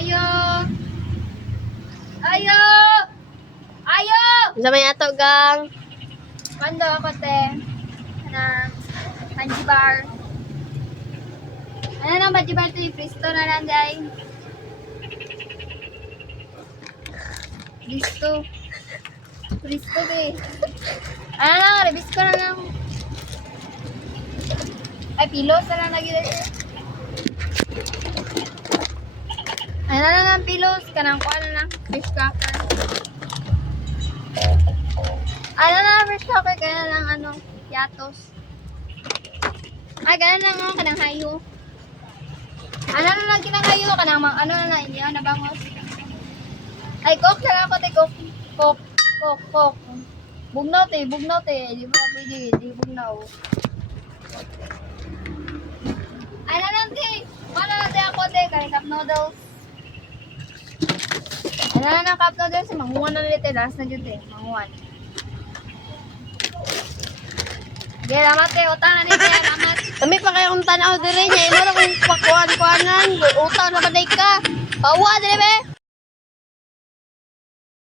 Ayo! Ayo! Ayo! Sa may ato gang. Mando ako te. Kanang Manji Bar. Ano nang Manji Bar to yung Pristo na lang day? Pristo. Pristo be. Ano lang, release ko na lang. Ay, pilos na lang lagi dito. Ano na lang pilos, kanang kuha na lang, fish cracker. Ano na lang fish cracker, kaya na lang ano, yatos. Ay, gano'n lang ako, kanang hayo. Ano na lang kinang hayo, kanang ano na lang, inyo, nabangos. Ay, coke na lang ako, te, coke. Bugnaw te, di ba pwede, di bugnaw. Ano lang te, wala lang te ako te, kaya cup noodles. Ano lang ng cup noodles, manguwan na nila te, last na dyan te, manguwan. Okay, lamat te, utang na nila, lamat. Kami pa kayong tanaw dire niya. Imo ra kung pakuan-kuanan. Utang na baday ka. Pawa dire be.